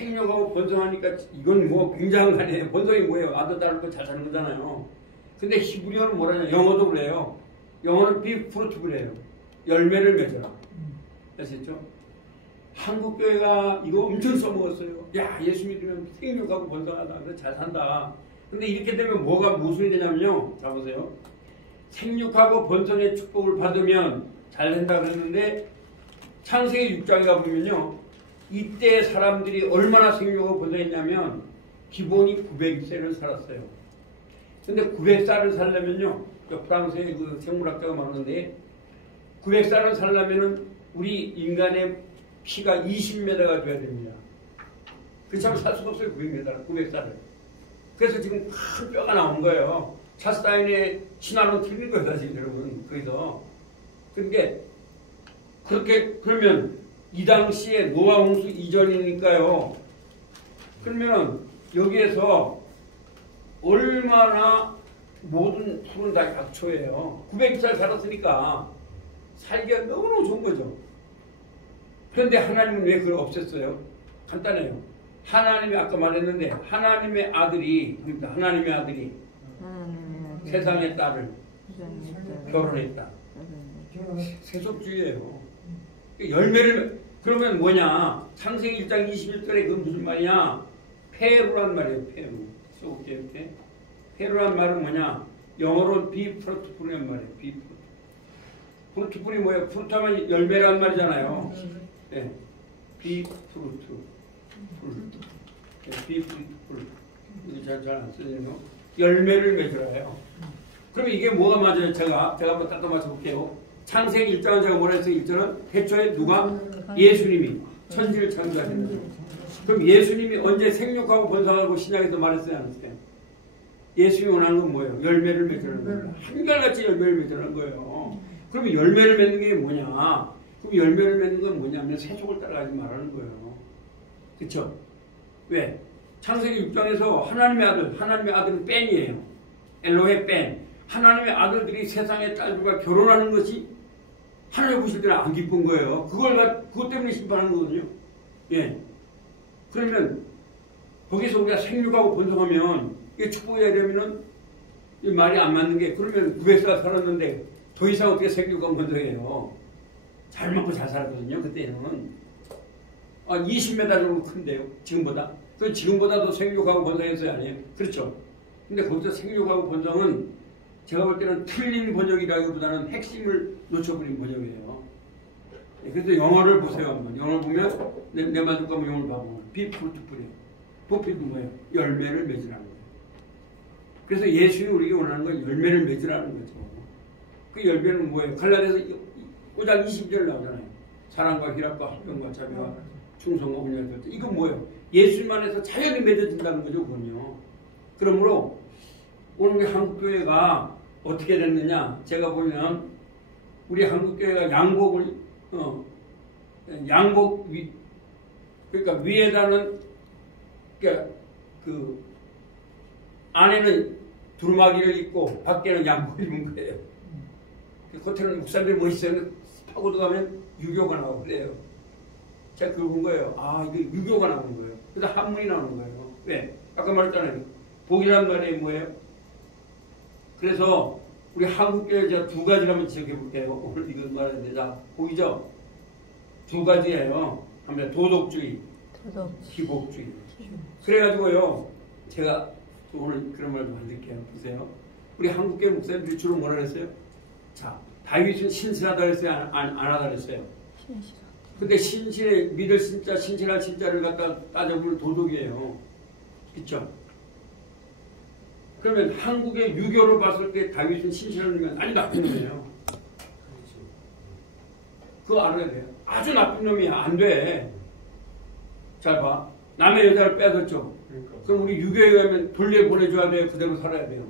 생육하고 번성하니까 이건 뭐 굉장한 거 아니에요. 번성이 뭐예요? 아들 딸도 잘 사는 거잖아요. 근데 히브리어는 뭐라냐? 영어도 그래요. 영어는 비 프루트브래요. 열매를 맺어라. 아시겠죠? 한국 교회가 이거 엄청 써먹었어요. 야, 예수 믿으면 생육하고 번성하다. 그래서 잘 산다. 근데 이렇게 되면 뭐가 모순이 되냐면요. 자 보세요. 생육하고 번성의 축복을 받으면 잘 된다 그랬는데 창세기 6장에 가보면요. 이때 사람들이 얼마나 생육하고 번성했냐면 기본이 900세를 살았어요. 근데 900살을 살려면요. 프랑스의 그 생물학자가 말하는데 900살을 살려면은 우리 인간의 키가 20m가 돼야 됩니다. 그렇지 않으면 살 수가 없어요. 900살을. 그래서 지금 큰 뼈가 나온 거예요. 차스타인의 신화로 틀린 거예요. 사실 여러분. 거기서. 그러니까 그렇게 그러면 이 당시에 노아 홍수 이전이니까요. 그러면 여기에서 얼마나 모든 풀은 다 약초예요. 900살 살았으니까 살기가 너무너무 좋은 거죠. 그런데 하나님은 왜 그걸 없앴어요? 간단해요. 하나님이 아까 말했는데 하나님의 아들이 세상의 딸을 결혼했다. 세속주의예요. 열매를 그러면 뭐냐? 창세기 1장 21절에 그 무슨 말이냐? 페루란 말이에요. 페루. 페루란 말은 뭐냐? 영어로 비프루트풀이란 말이에요. 비프루트. 프루트풀이 뭐예요? 프루트하면 열매란 말이잖아요. 네. 비프루트. 비프루트. 이거 잘 안 쓰네요. 열매를 맺으라요. 그러면 이게 뭐가 맞아요? 제가 한번 딱 맞춰볼게요. 창세기 1장은 제가 뭐라 했어요? 1절은 태초에 누가? 예수님이 천지를 창조하셨는데. 그럼 예수님이 언제 생육하고 번성하고 신약에서 말했어요? 안 했어요? 예수님이 원하는 건 뭐예요? 열매를 맺으라는 거예요. 한결같이 열매를 맺으라는 거예요. 그러면 열매를 맺는 게 뭐냐? 그럼 열매를 맺는 건 뭐냐면 세속을 따라가지 말라는 거예요. 그쵸? 왜? 창세기 6장에서 하나님의 아들은 뺀이에요. 엘로헤 뺀. 하나님의 아들들이 세상의 딸들과 결혼하는 것이 하나님 보실 때는 안 기쁜 거예요. 그것 때문에 심판하는 거거든요. 예. 그러면 거기서 우리가 생육하고 번성하면 이게 축복해야 되면은 이 말이 안 맞는 게 그러면 900살 살았는데 더 이상 어떻게 생육하고 번성해요. 잘 먹고 잘 살았거든요. 그때는 20m 정도 큰데요. 지금보다. 그 지금보다도 생육하고 번성했어요, 아니에요? 그렇죠. 근데 거기서 생육하고 번성은 제가 볼 때는 틀린 번역이라기보다는 핵심을 놓쳐버린 번역이에요. 그래서 영어를 보세요. 한번. 영어를 보면 내 말 듣고 한번 영어를 봐보면 비프루트풀이에요. 보필도 뭐예요? 열매를 맺으라는 거예요. 그래서 예수님이 우리가 원하는 건 열매를 맺으라는 거죠. 그 열매는 뭐예요? 갈라디아서 5장 20절 나오잖아요. 사랑과 희락과 화평과 자비와 충성과 온유와 이건 뭐예요? 예수님 안에서 자연히 맺어진다는 거죠. 그건요. 그러므로 오늘 우리 한국교회가 어떻게 됐느냐? 제가 보면 우리 한국교회가 그러니까 위에다는 그러니까 그 안에는 두루마기를 입고 밖에는 양복을 입은 거예요. 겉에는 목사님들 멋있어요. 파고도 가면 유교가 나오고 그래요. 제가 그걸 본 거예요. 이게 유교가 나오는 거예요. 그래서 한문이 나오는 거예요. 왜? 아까 말했잖아요. 복이란 말이 뭐예요? 그래서 우리 한국교회 제가 두 가지를 한번 지적해 볼게요. 오늘 이거 말하는데 자, 복이죠? 두 가지예요. 한번 도덕주의, 희복주의. 그래가지고요. 제가 오늘 그런 말도 만들게요. 보세요. 우리 한국교회 목사님들이 주로 뭐라 그랬어요? 자, 다윗은 신실하다 그랬어요? 안 하다 그랬어요? 근데 믿을 신자, 신실한 신자를 갖다 따져보면 도덕이에요. 그쵸? 그러면 한국의 유교를 봤을 때 다윗은 신실한 놈이 아니 나쁜 놈이에요. 그거 알아야 돼요. 아주 나쁜 놈이야. 안 돼. 잘 봐. 남의 여자를 뺏었죠. 그럼 우리 유교에 가면 돌려보내줘야 돼요. 그대로 살아야 돼요.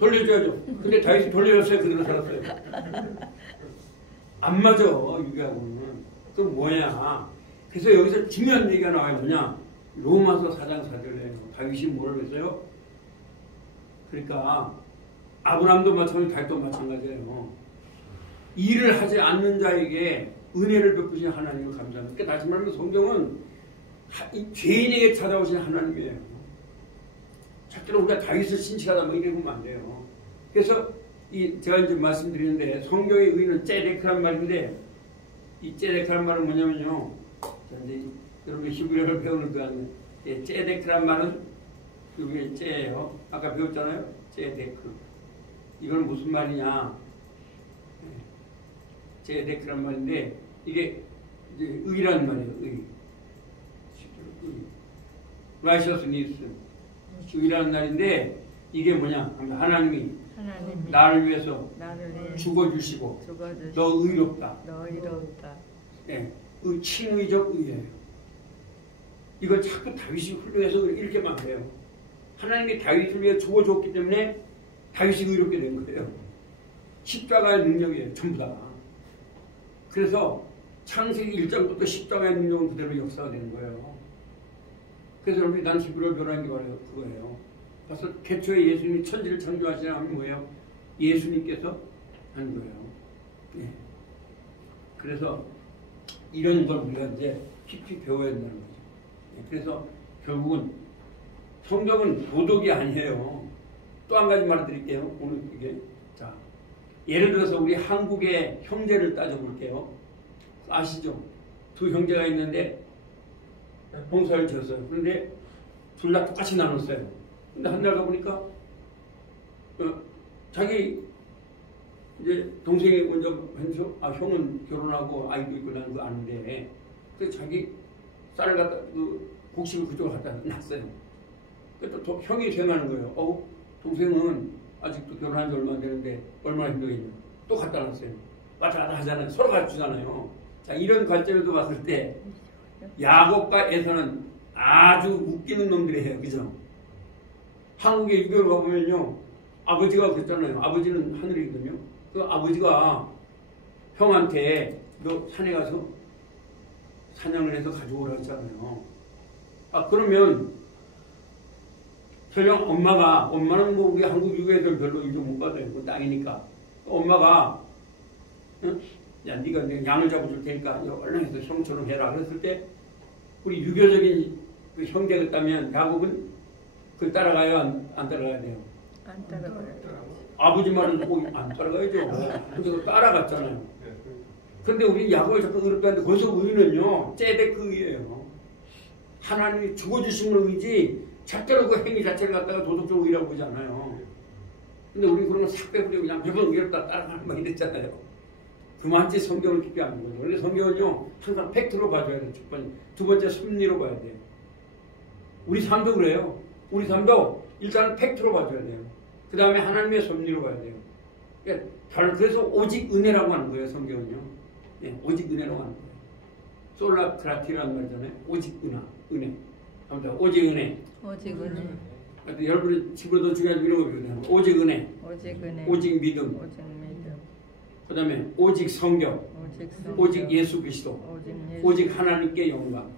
돌려줘야죠. 근데 다윗이 돌려줬어요. 그대로 살았어요. 안 맞아. 유교하고는. 그럼 뭐냐. 그래서 여기서 중요한 얘기가 나와요. 뭐냐. 로마서 4장 4절에 다윗이 뭐라고 했어요? 그러니까 아브라함도 마찬가지고 다윗도 마찬가지예요. 일을 하지 않는 자에게 은혜를 베푸신 하나님을 감사합니다. 그러니까 다시 말하면 성경은 이 죄인에게 찾아오신 하나님이에요. 절대로 우리가 다윗을 신실하다 뭐 이러면 안 돼요. 그래서 제가 이제 말씀드리는데 성경의 의는 ጼ데크란 말인데 이 ጼ데크란 말은 뭐냐면요. 이제 여러분 히브리어를 배우는 동안 ጼ데크란 말은 이게 째예요. 아까 배웠잖아요. ጼ데크. 이건 무슨 말이냐? ጼ데크란 말인데 이게 이제 의란 말이에요. 의. righteousness. 의라는 말인데 이게 뭐냐? 하나님이 나를 위해서 죽어주시고 너 의롭다. 네, 친의적 의예요. 이걸 자꾸 다윗이 훌륭해서 이렇게만 해요. 하나님이 다윗을 위해 죽어줬기 때문에 다윗이 의롭게 된 거예요. 십자가의 능력이에요. 전부 다. 그래서 창세기 1장부터 십자가의 능력은 그대로 역사가 되는 거예요. 그래서 우리 난 히브리어 변호한 게 바로 그거예요. 그래서 개초에 예수님이 천지를 창조하시는 하면 뭐예요? 예수님께서 한 거예요. 네. 그래서 이런 걸 우리가 이제 깊이 배워야 된다는 거죠. 네. 그래서 결국은 성경은 도덕이 아니에요. 또 한 가지 말해드릴게요. 오늘 이게 자 예를 들어서 우리 한국의 형제를 따져볼게요. 아시죠? 두 형제가 있는데 봉사를 지었어요. 그런데 둘 다 똑같이 나눴어요. 근데 한 달 가보니까 자기 이제 동생이 먼저 형은 결혼하고 아이도 있고 나는 그거 아는데 그래서 자기 쌀을 갖다 곡식을 그쪽으로 갖다 놨어요. 그래서 또 형이 생각하는 거예요. 동생은 아직도 결혼한 지 얼마 안 되는데 얼마나 힘들겠냐. 또 갖다 놨어요. 왔다 갔다 하잖아요. 서로 같이 주잖아요. 자, 이런 관점에서 봤을 때 야곱과 에서는 아주 웃기는 놈들이에요. 그죠? 한국에 유교를 가보면요. 아버지가 그랬잖아요. 아버지는 하늘이거든요. 그 아버지가 형한테 너 산에 가서 사냥을 해서 가져오라 했잖아요. 그러면 설령 엄마는 뭐 우리 한국 유교에서 별로 인정 못 받아요. 그 땅이니까. 엄마가 응? 야, 네가 양을 잡아줄 테니까 얼른 해서 형처럼 해라. 그랬을 때 우리 유교적인 그 형제였다면 야곱은 그걸 따라가요? 안 따라가야 돼요? 안 따라가요. 아버지 말은 안 따라가야죠. 그래서 따라갔잖아요. 근데 우리 야곱을 자꾸 의롭다 하는데 거기서 의는요. ጼ데크 의예요. 하나님이 죽어주시는 의지 절대로 그 행위 자체를 갖다가 도덕적 의라고 보지 않아요. 근데 우리 그런 거 싹 빼버리고 그냥 무조건 의롭다 따라가는 막 이랬잖아요. 그만치 성경을 깊이 안 보거든요. 원래 성경은요 항상 팩트로 봐줘야 돼요. 두 번째 섭리로 봐야 돼요. 우리 삶도 그래요. 우리 삶도 일단은 팩트로 봐줘야 돼요. 그 다음에 하나님의 섭리로 봐야 돼요. 그래서 오직 은혜라고 하는 거예요. 성경은요. 네, 오직 은혜라고 하는 거예요. 솔라 그라티라는 말이잖아요. 오직 은혜. 아무튼 오직 은혜. 오직 은혜. 여러분이 집으로도 중요한 이런 거 배우잖아요. 오직 은혜. 오직 믿음. 그 다음에 오직 성경. 오직 예수 그리스도. 오직 하나님께 영광.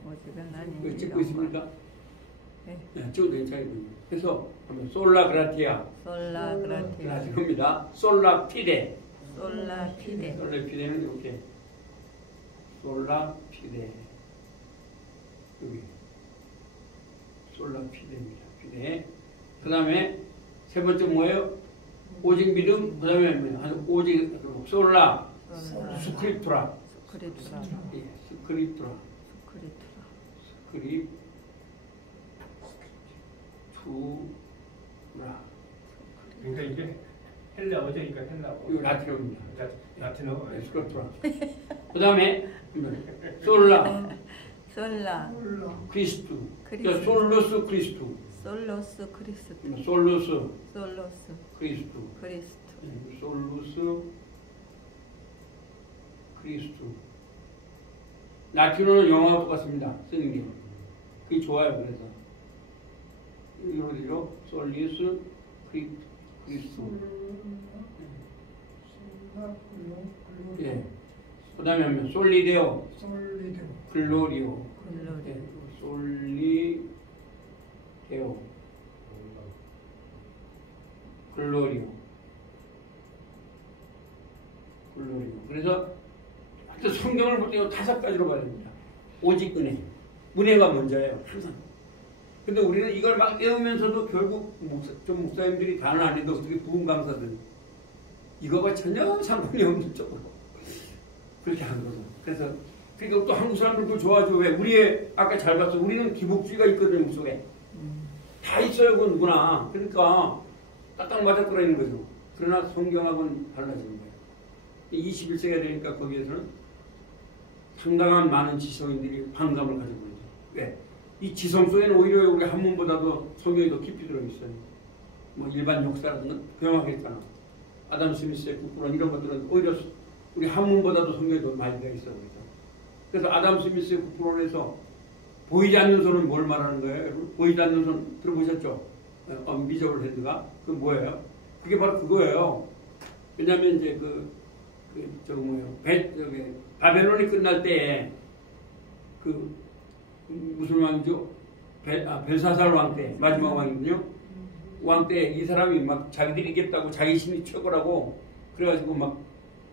이거 찍고 있습니까? 네, 찍어도 괜찮거든요. 그래서 솔라 그라티아. 그겁니다. 솔라 피데. 솔라 피데는 이렇게. 솔라 피데. 여기. 솔라 피데입니다. 피데. 그 다음에 세 번째 뭐예요? 오직 믿음. 그 다음에 오직 솔라. 스크립투라. 예, 스크립투라. 그러니까 이게 헬라어니까 헬라어. 이거 라틴어입니다. 라틴어. 네, 스크립투라. 그 다음에 솔라. 크리스투. 솔로스 크리스투. 솔로스 크리스투. 솔루스 크리스투. 라틴어는 영어와 똑같습니다. 쓰는 게. 그게 좋아요. 그래서 이로 솔리스 크리스투. 예. 그 다음에 솔리데오. 글로리오. 솔리데오. 글로리오. 그래서 하여튼 성경을 볼 때 5가지로 봐야 됩니다. 오직 은혜. 문해가 먼저예요. 항상. 근데 우리는 이걸 막 외우면서도 결국 목사님들이 다는 아닌데 어떻게 부흥 강사들 이거가 전혀 상관이 없는 쪽으로 그렇게 하는 거죠. 그래서 그러니까 또 한국 사람들도 좋아하죠. 왜? 우리의 아까 잘 봤어. 우리는 기복주의가 있거든요. 그 속에. 다 있어요. 그건 누구나. 그러니까 딱딱 맞아 떨어지는 거죠. 그러나 성경하고는 달라지는 거예요. 21세기가 되니까 거기에서는 상당한 많은 지성인들이 반감을 가지고 있죠. 왜? 이 지성 속에는 오히려 우리 한문보다도 성경이 더 깊이 들어있어요. 뭐 일반 역사라든가 명확했잖아. 아담 스미스의 국부론 이런 것들은 오히려 우리 한문보다도 성경이 더 많이 되어 있어. 그래서 아담 스미스의 국부론에서 보이지 않는 손은 뭘 말하는 거예요? 여러분? 보이지 않는 손 들어보셨죠? 미저블 핸드가 그 뭐예요? 그게 바로 그거예요. 왜냐하면 이제 바벨론이 끝날 때에 무슨 왕이죠? 벨사살 왕 때 마지막 왕이거든요. 왕 때 이 사람이 막 자기들이 이겼다고 자기 신이 최고라고 그래가지고 막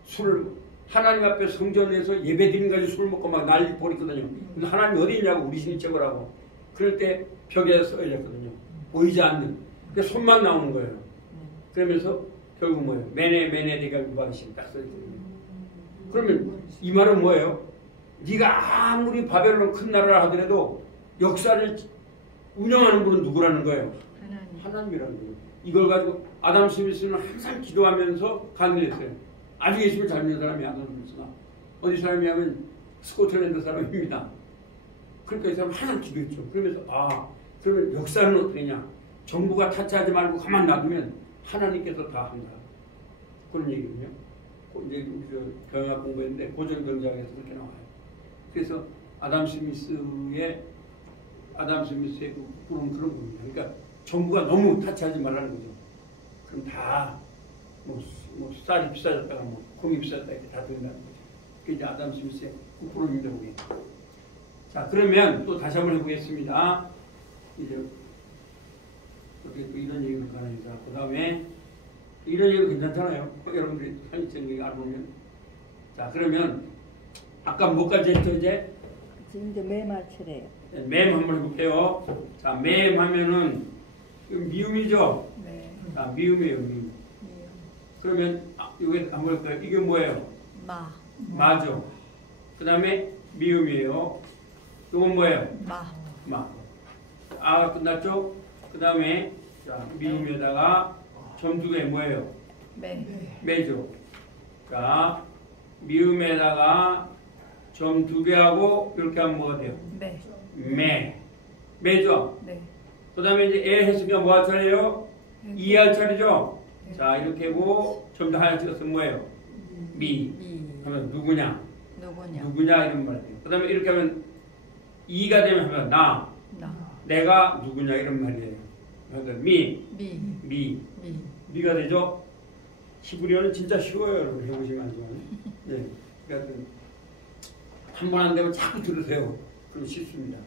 술을 하나님 앞에 성전에서 예배드림 가지고 술 먹고 막 난리 벌이거든요. 근데 하나님 어디 있냐고 우리 신이 최고라고. 그럴 때 벽에 써있거든요. 보이지 않는. 근데 손만 나오는 거예요. 그러면서 결국 뭐예요? 메네 네가 구하신 딱 써있거든요. 그러면 이 말은 뭐예요? 네가 아무리 바벨론 큰 나라라 하더라도 역사를 운영하는 분은 누구라는 거예요? 하나님이라는 거예요. 이걸 가지고 아담 스미스는 항상 기도하면서 강의했어요. 아주 예수를 잘 믿는 사람이 아담 스미스가 어디 사람이냐면 스코틀랜드 사람입니다. 그러니까 이 사람 항상 기도했죠. 그러면서 그러면 역사는 어떠냐? 정부가 타치하지 말고 가만 놔두면 하나님께서 다 한다. 그런 얘기거든요. 이제 우리 경영학 공부했는데 고전경제학에서 그렇게 나와요. 그래서 아담 스미스의 그런 겁니다. 그러니까 정부가 너무 타치하지 말라는 거죠. 그럼 다 쌀이 비싸졌다가 콩이 비싸졌다 이렇게 다 된다는 거죠. 그게 이제 아담 스미스의 국부론입니다. 그게. 자, 그러면 또 다시 한번 해보겠습니다. 이제 어떻게 또 이런 얘기를 가능해서 그 다음에 이런 얘기도 괜찮잖아요. 여러분들이 한의적 얘기 알아보면. 자, 그러면 아까 뭐까지 했죠 이제? 지금 이제 매 맞추래요. 맴 한번 해볼게요. 자, 맴 하면은 미음이죠? 네. 자, 미음이에요, 미음. 그러면 이게 한번 볼까요? 이게 뭐예요? 마죠. 그 다음에 미음이에요. 이건 뭐예요? 마. 아가 끝났죠? 그 다음에 자, 미음에다가 점 두 개 뭐예요? 매죠. 자, 미음에다가 점 두 개하고 이렇게 하면 뭐가 돼요? 매죠? 네. 그 다음에 이제 애 했으니까 뭐 할 차례예요? 이해할 차례죠? 자, 이렇게 하고 점 더 하나 찍었으면 뭐예요? 미. 하면 누구냐 이런 말이에요. 그 다음에 이렇게 하면 이가 되면 하면 나. 내가 누구냐 이런 말이에요. 그러니까 미가 되죠? 히브리어는 진짜 쉬워요. 여러분 해보시면 알지만. 네. 그러니까 한 번 안 되면 자꾸 들으세요. 그럼 쉽습니다.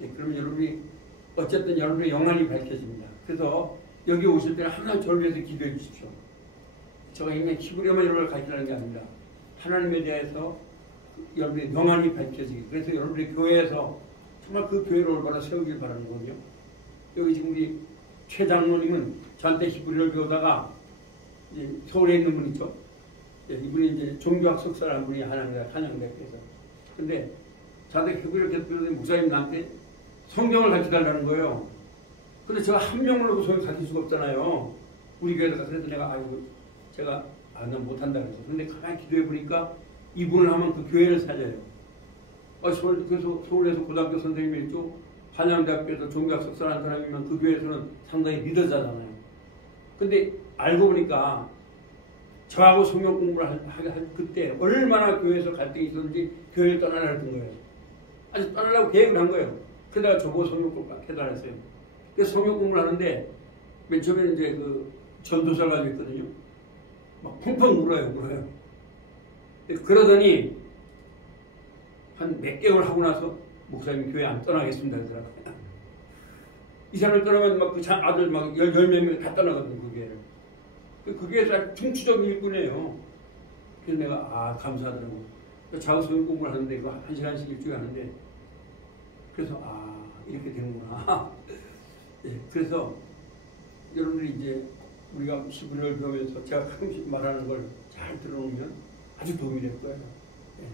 네. 그러면 여러분이 어쨌든 여러분의 영안이 밝혀집니다. 그래서 여기 오실 때는 항상 저를 위해서 기도해 주십시오. 제가 그냥 히브리어만 이런 걸 가르치라는 게 아닙니다. 하나님에 대해서 여러분의 영안이 밝혀지기. 그래서 여러분의 교회에서 정말 그 교회를 올바로 세우길 바라는 거거든요. 여기 지금 우리 최 장로님은 저한테 히브리어를 배우다가 이제 서울에 있는 분 있죠. 이분이 이제 종교학 석사를 한 분이 한양대학교에서. 근데 저한테 히브리어를 계속 배우는데 목사님 나한테 성경을 가르쳐달라는 거예요. 근데 제가 한 명을 놓고 성경 가르칠 수가 없잖아요. 우리 교회에서. 그래서 내가 제가 난 못한다 그래서. 근데 가만히 기도해 보니까 이분을 하면 그 교회를 살려요. 그래서 서울에서 고등학교 선생님이 있죠. 한양대학교에서 종교학 석사라는 사람이면 그 교회에서는 상당히 리더자잖아요. 근데 알고 보니까 저하고 성경 공부를 할 그때 얼마나 교회에서 갈등이 있었는지 교회를 떠나려 했던 거예요. 아주 떠나려고 계획을 한 거예요. 그러다가 저보고 성경 공부를 해달랬어요. 그래서 성경 공부를 하는데 맨 처음에는 이제 그 전도사를 가지고 있거든요. 막 펑펑 울어요. 그러더니 한 몇 개월 하고 나서 목사님 교회 안 떠나겠습니다 그러더라고요. 이 사람을 떠나면 막 그 아들 막 열 몇 명 다 떠나거든요 그 교회를. 그 교회에서 중추적인 일꾼이에요. 그래서 내가 감사하더라고. 자우 성경 공부를 하는데 그 1시간씩 일주일 하는데 그래서 이렇게 되는구나. 예, 그래서 여러분들이 이제 우리가 시분을 배우면서 제가 가끔씩 말하는 걸 잘 들어놓으면 아주 도움이 될 거예요. 예.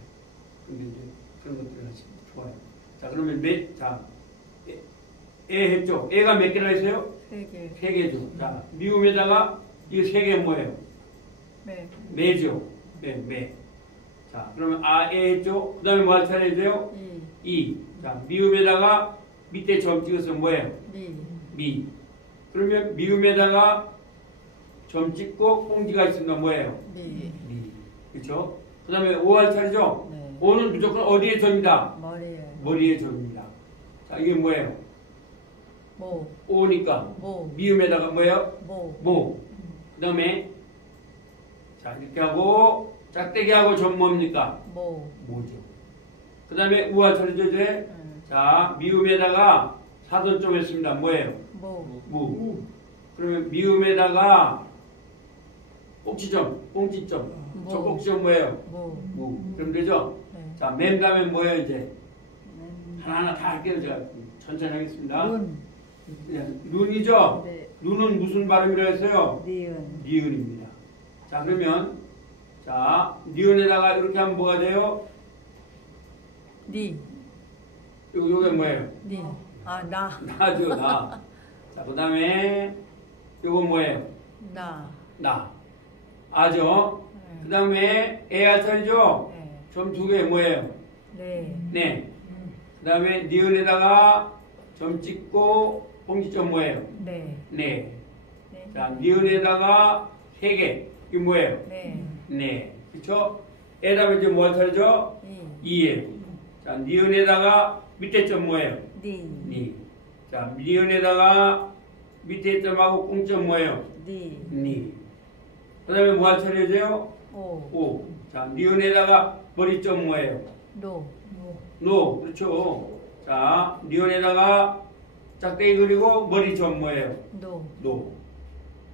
근데 이제 그런 것들을 하시면 좋아요. 자, 그러면 애 했죠? 애가 몇 개나 있어요? 3개. 3개죠. 자, 미음에다가 이 3개 뭐예요? 매. 매죠. 매. 자, 그러면 애 했죠? 그 다음에 뭐 할 차례 돼요? 이. 자, 미음에다가 밑에 점 찍어서 뭐예요? 미. 그러면 미음에다가 점 찍고 꽁지가 있으면 뭐예요? 미. 그렇죠? 그 다음에 오 할 차례죠? 네. 오는 무조건 어디에 점이다? 머리에. 머리에 점입니다. 자, 이게 뭐예요? 모. 오니까 모. 미음에다가 뭐예요? 모. 그 다음에 자, 이렇게 하고 짝대기하고 점 뭡니까? 모죠. 그 다음에 우할 차례죠 이제? 자, 미음에다가 사선점 했습니다. 뭐예요? 무. 그러면 미음에다가 꽁지점. 저 꼭지점 뭐예요? 무. 그럼 되죠? 네. 자, 맨 다음에 뭐예요 이제? 하나하나 다 할게요. 제가 천천히 하겠습니다. 눈. 네, 눈이죠? 네. 눈은 무슨 발음이라고 했어요? 니은. 니은입니다. 자, 그러면 자, 니은에다가 이렇게 하면 뭐가 돼요? 니. 요게 뭐예요? 니. 나. 나죠, 나. 자, 그 다음에 요거 뭐예요? 나. 아죠? 그 다음에 애할 차례죠? 네. 점 2개 뭐예요? 네. 그 다음에 니은에다가 점 찍고 봉지점 뭐예요? 네. 네. 자, 니은에다가 3개. 이게 뭐예요? 네. 그쵸? 에다가 이제 뭐 할 차례죠? 이에요. 자, 니은에다가 밑에 점 뭐예요? 니. 자, 니은에다가 밑에 점하고 꽁점 뭐예요? 니. 그 다음에 뭐 할 차례죠? 오. 자, 니은에다가 머리점 뭐예요? 노. 그렇죠. 자, 니은에다가 짝대기 그리고 머리점 뭐예요? 노.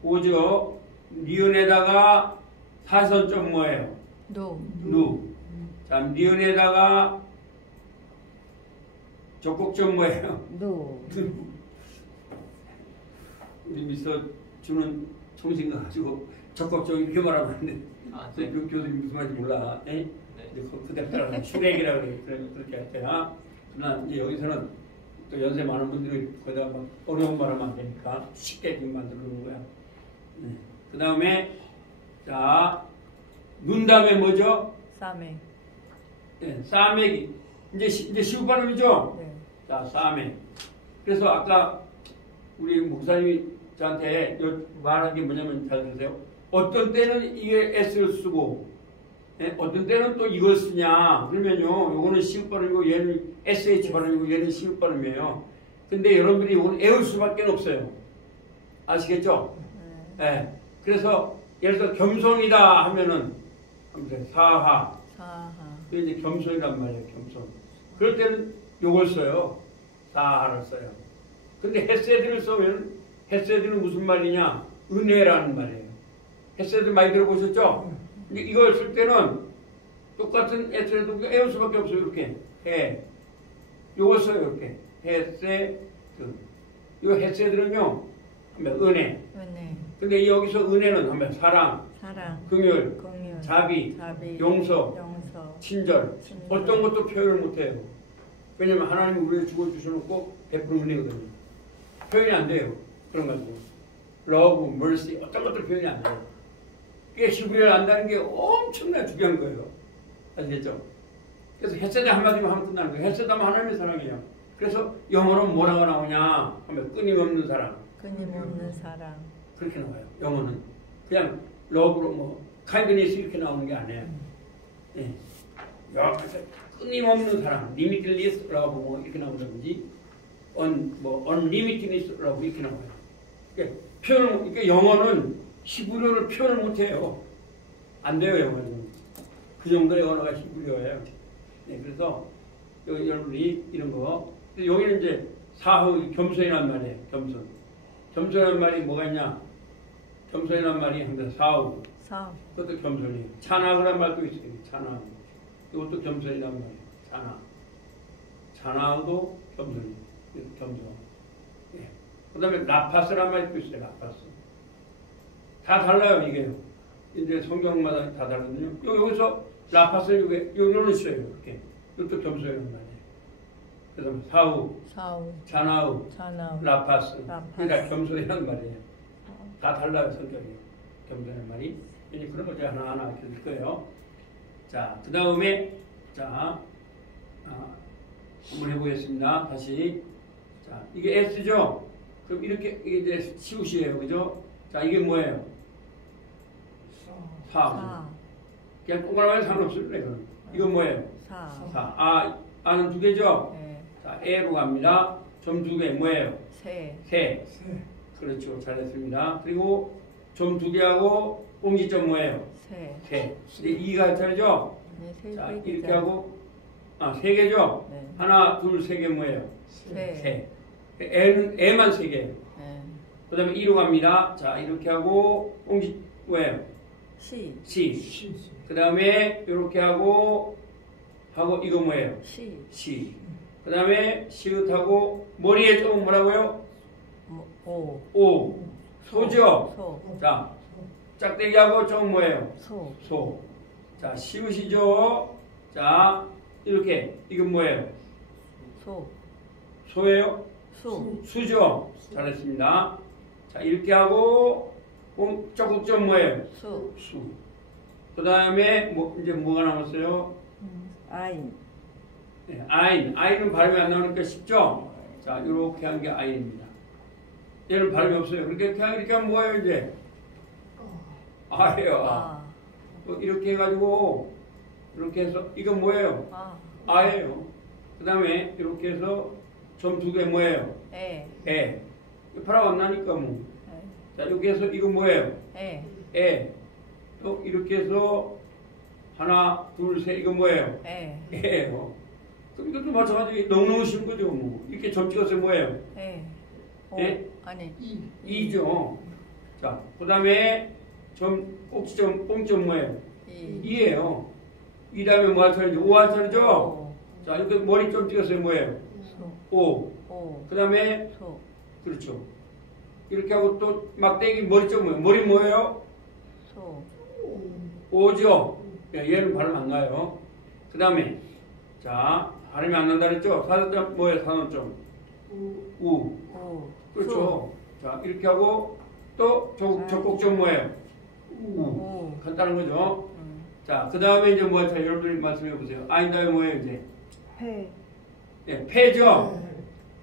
오죠. 니은에다가 사선점 뭐예요? 누. 자, 니은에다가 적곡점 뭐예요? 우리 미서 주는 통신 가지고 적곡점 이렇게 말하면 안 돼. 네. 교수님 무슨 말인지 몰라. 네. 그대로 따라가면 슈렉이라고 그렇게 할 때야. 그러나 이제 여기서는 또 연세 많은 분들이 거기다 막 어려운 말 하면 안 되니까 쉽게 만들어 놓는 거야. 네. 그 다음에 자, 눈 다음에 뭐죠? 싸매. 네, 싸매기. 이제 시우 발음이죠? 네. 자, 싸매. 그래서 아까 우리 목사님이 저한테 말한 게 뭐냐면 잘 들으세요. 어떤 때는 이게 S를 쓰고, 네? 어떤 때는 또 이걸 쓰냐. 그러면요, 요거는 시우 발음이고 얘는 SH 발음이고 얘는 시우 발음이에요. 근데 여러분들이 이건 애울 수밖에 없어요. 아시겠죠? 네. 그래서 예를 들어 겸손이다 하면은 사하. 그게 이제 겸손이란 말이에요. 겸손. 그럴 때는 요걸 써요. 사하를 써요. 근데 헤세드를 쓰면 헤세드는 무슨 말이냐? 은혜라는 말이에요. 헤세드 많이 들어보셨죠? 근데 이걸 쓸 때는 똑같은 헤세드도 애울 수밖에 없어요. 이렇게 해. 요걸 써요. 이렇게 헤세드. 요 헤세드는요. 하면 은혜. 근데 여기서 은혜는 하면 사랑, 긍휼, 자비, 용서, 친절. 어떤 것도 표현을 못해요. 왜냐면 하나님이 우리에게 주셔놓고 베푸는 은혜거든요. 표현이 안 돼요. 그런 거 가지고. love, mercy 어떤 것도 표현이 안 돼요. 그게 히브리어를 안다는 게 엄청나게 중요한 거예요. 아시겠죠? 그래서 헤세드 한마디만 하면 끝나는 거예요. 헤세드 하면 하나님의 사랑이에요. 그래서 영어로 뭐라고 나오냐 하면 끊임없는 사랑. 그렇게 나와요. 영어는 그냥 러브로 뭐 kindness 이렇게 나오는 게 아니에요. 예. 여기서 끊임없는 사랑, limitless love 뭐 이렇게 나오든지 unlimitedness love 이렇게 나와요. 그러니까 영어는 히브리어를 표현을 못해요. 안 돼요. 영어는 그 정도의 언어가 히브리어예요. 네, 그래서 여러분이 이런 거 여기는 이제 사후 겸손이란 말이에요. 겸손이란 말이 뭐가 있냐? 겸손이란 말이 항상 사후. 그것도 겸손이에요. 찬하그란 말도 있어요. 찬하. 이것도 겸손이란 말이에요. 찬하도 겸손. 겸손. 예. 그 다음에 라파스란 말이 또 있어요. 라파스. 다 달라요, 이게요. 이제 성경마다 다 다르거든요. 여기서 라파스는 여기는 있어요. 이렇게. 이것도 겸손이라는 말이에요. 그래서 사우, 자나우, 라파스. 그러니까 겸손이라는 말이에요. 다 달라요, 성격이. 겸손이라는 말이. 이제 그런 거 제가 하나하나 이렇게 될 거예요. 자, 그 다음에, 자, 한번 해보겠습니다. 다시. 자, 이게 S죠? 그럼 이렇게, 이게 이제 시옷이에요. 그죠? 자, 이게 뭐예요? 사. 그냥 동그라미 상관없습니다. 이건. 이건 뭐예요? 사. 아는 두 개죠? 네. 자, E로 갑니다. 점 두 개, 뭐예요? 세. 그렇죠. 잘했습니다. 그리고 점 두 개하고 옹기점 뭐예요? 세. 이제 2가 차례죠? 네, 자, 이렇게 하고, 세 개죠? 네. 하나, 둘, 세 개 뭐예요? 세. 애만 세 개예요. 네. 그 다음에 2로 갑니다. 자, 이렇게 하고, 옹기, 뭐예요? 시. 그 다음에, 이렇게 하고, 이거 뭐예요? 시. 그 다음에, 시읒하고, 머리에 좀 뭐라고요? 오. 소죠? 자, 짝대기하고 좀 뭐예요? 소. 자, 시읒이죠? 자, 이렇게. 이건 뭐예요? 소예요? 수죠? 잘했습니다. 자, 이렇게 하고, 적극점 뭐예요? 수. 그 다음에, 이제 뭐가 남았어요? 네, 아인은 발음이 안 나오니까 쉽죠? 자, 이렇게 한 게 아인입니다. 얘는 발음이 없어요. 그러니까 그냥 이렇게 하면 뭐예요, 이제? 아예요, 또 이렇게 해가지고, 이렇게 해서, 이건 뭐예요? 아예요. 그 다음에, 이렇게 해서, 점 두 개 뭐예요? 에. 발음 안 나니까 뭐. 자, 여기 해서, 이건 뭐예요? 에. 또 이렇게 해서, 하나, 둘, 셋, 이건 뭐예요? 에예요. 그럼 이것도 마찬가지로 너무너무 쉬운 거죠, 뭐. 이렇게 점 찍어서 뭐예요? 아니. 이죠. 자, 그 다음에 꼭지점, 뽕점 뭐예요? 이예요. 이 다음에 뭐 할 차례죠? 오 할 차례죠? 자, 이렇게 머리 좀 찍었어요, 뭐예요? 오. 그 다음에, 그렇죠. 이렇게 하고 또 막대기 머리 점 뭐예요? 머리 뭐예요? 오죠? 얘는 발음 안 나요. 그 다음에, 자, 발음이 안 난다 그랬죠? 사선점 뭐예요? 사선점. 우. 그렇죠. 자, 이렇게 하고 또 적곡점 뭐예요? 우. 간단한 거죠. 자, 그 다음에 이제 뭐, 자, 여러분들이 말씀해 보세요. 아인 다음에 뭐예요, 이제? 네, 패죠?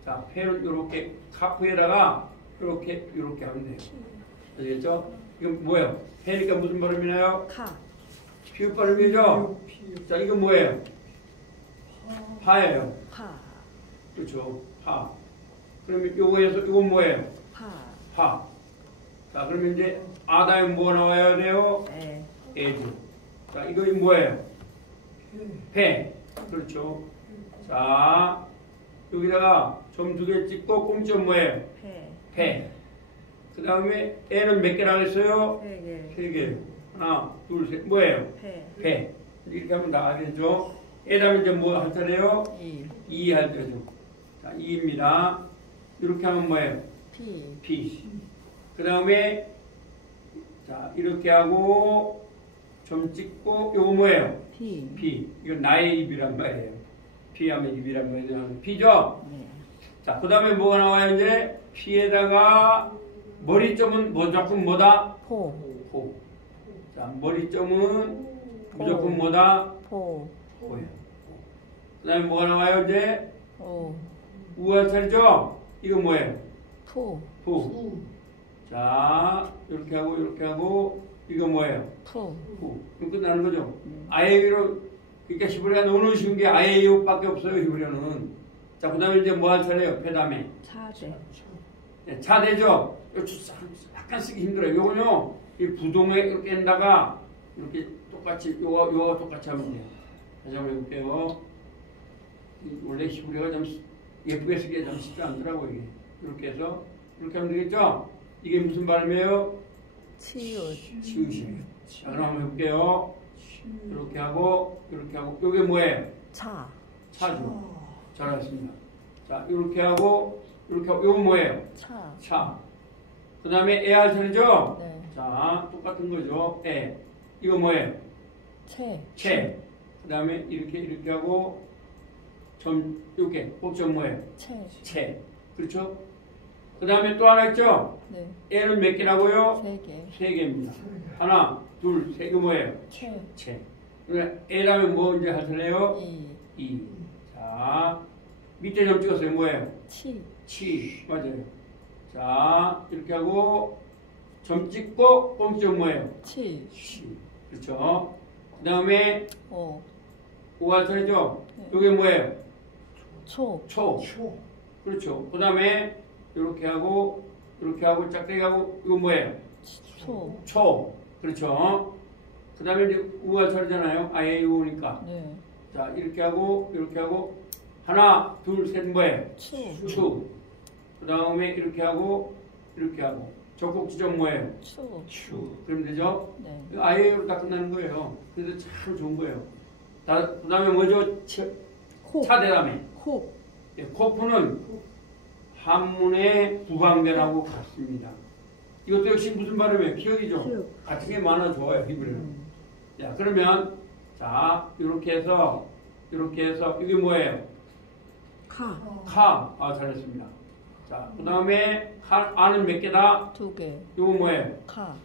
자, 패를 이렇게 카프에다가 이렇게 하면 돼요. 아시겠죠? 이건 뭐예요? 패니까 무슨 발음이나요? 피읍 발음이죠? 자, 이건 뭐예요? 파예요. 그렇죠. 파. 그러면 요거에서 이건 뭐예요? 파. 자, 그러면 이제 다음에 뭐 나와야 돼요? 애죠. 자, 이거 뭐예요? 패. 그렇죠. 자, 여기다가 점 두 개 찍고 꽁점 뭐예요? 패. 그 다음에 애는 몇 개나 했어요? 세 개. 하나, 둘, 셋. 뭐예요? 패. 이렇게 하면 나가겠죠? 애 다음에 이제 뭐 할 차례요? 이 할 때죠. 자, 2입니다. 이렇게 하면 뭐예요? 피. 그 다음에, 자, 이렇게 하고, 점 찍고, 요거 뭐예요? 피. 이건 나의 입이란 말이에요. 피 하면 입이란 말이에요. 피죠? 자, 그 다음에 뭐가 나와요, 이제? 피에다가, 머리점은 무조건 뭐다? 포. 자, 머리점은 무조건 뭐다? 포예요. 그 다음에 뭐가 나와요, 이제? 우할 차례죠? 이건 뭐예요? 푸. 자, 이렇게 하고, 이거 뭐예요? 푸. 그럼 끝나는 거죠? 아예로, 그러니까 히브리가 너무 쉬운 게 아예요밖에 없어요, 히브리어는. 자, 그 다음에 이제 뭐 할 차례요? 패다음에. 네, 차대죠? 약간 쓰기 힘들어요. 요거는요, 이 부동에 이렇게 한다가, 이렇게 똑같이, 요거 똑같이 하면 돼요. 다시 한번 해볼게요. 원래 히브리어가 좀 예쁘게 쓰기가 좀 쉽지 않더라고요, 이게. 이렇게 해서, 이렇게 하면 되겠죠? 이게 무슨 발음이에요? 치읓이에요. 자, 그럼 한번 해볼게요. 이렇게 하고, 이게 뭐예요? 차죠. 잘하셨습니다. 자, 이렇게 하고, 이건 뭐예요? 차. 차. 그 다음에 애 할 차례죠? 네. 자, 똑같은 거죠. 애. 이거 뭐예요? 채. 그 다음에 이렇게 하고, 이렇게, 꼭점 뭐예요? 채. 그렇죠? 그 다음에 또 하나 있죠? 네. 애는 몇 개라고요? 3개. 3개입니다. 하나, 둘, 세 개 뭐예요? 채. 그러니까 애라면 뭐 이제 할 차례요? 2. 자, 밑에 점 찍었어요. 뭐예요? 치. 맞아요. 자, 이렇게 하고, 점 찍고, 꽁점 뭐예요? 치. 그렇죠? 그 다음에, 5 할 차례죠? 네. 이게 뭐예요? 초. 그렇죠. 그 다음에, 이렇게 하고, 짝대기 하고, 이거 뭐예요? 초. 그렇죠. 그 다음에 이제 우할 차례잖아요. 아예 우니까. 네. 자, 이렇게 하고, 하나, 둘, 셋, 뭐예요? 추. 그 다음에 이렇게 하고, 적곡 지점 뭐예요? 추. 그러면 되죠? 네. 아예로 다 끝나는 거예요. 그래서 참 좋은 거예요. 그 다음에 뭐죠? 차대다음에. 예, 코프는 한문의 부방대라고 같습니다. 이것도 역시 무슨 발음이에요? 기억이죠? 같은 게 많아 좋아요. 히브리는. 자, 그러면 자, 이렇게 해서 이게 뭐예요? 카. 아, 잘했습니다. 자, 그 다음에 아는 몇 개다? 2개. 이거 뭐예요? 카.